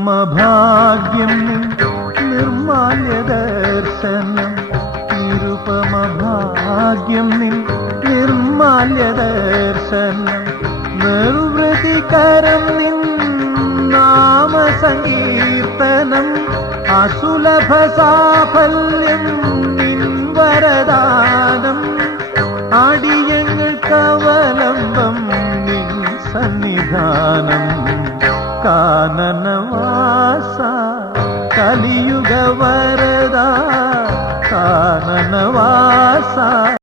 നിരുപമഭാഗ്യം നിർമാല്യദർശനം നിരുപമഭാഗ്യം നിർമാല്യദർശനം നിർവൃതികരം നാമസങ്കീർത്തനം അസുലഭ സാഫല്യം വരദാനം അടിയങ്ങൾക്കവലംബം നിൻ സന്നിധാനം കാനനവാസ കലിയുഗ വരദ കാനനവാസ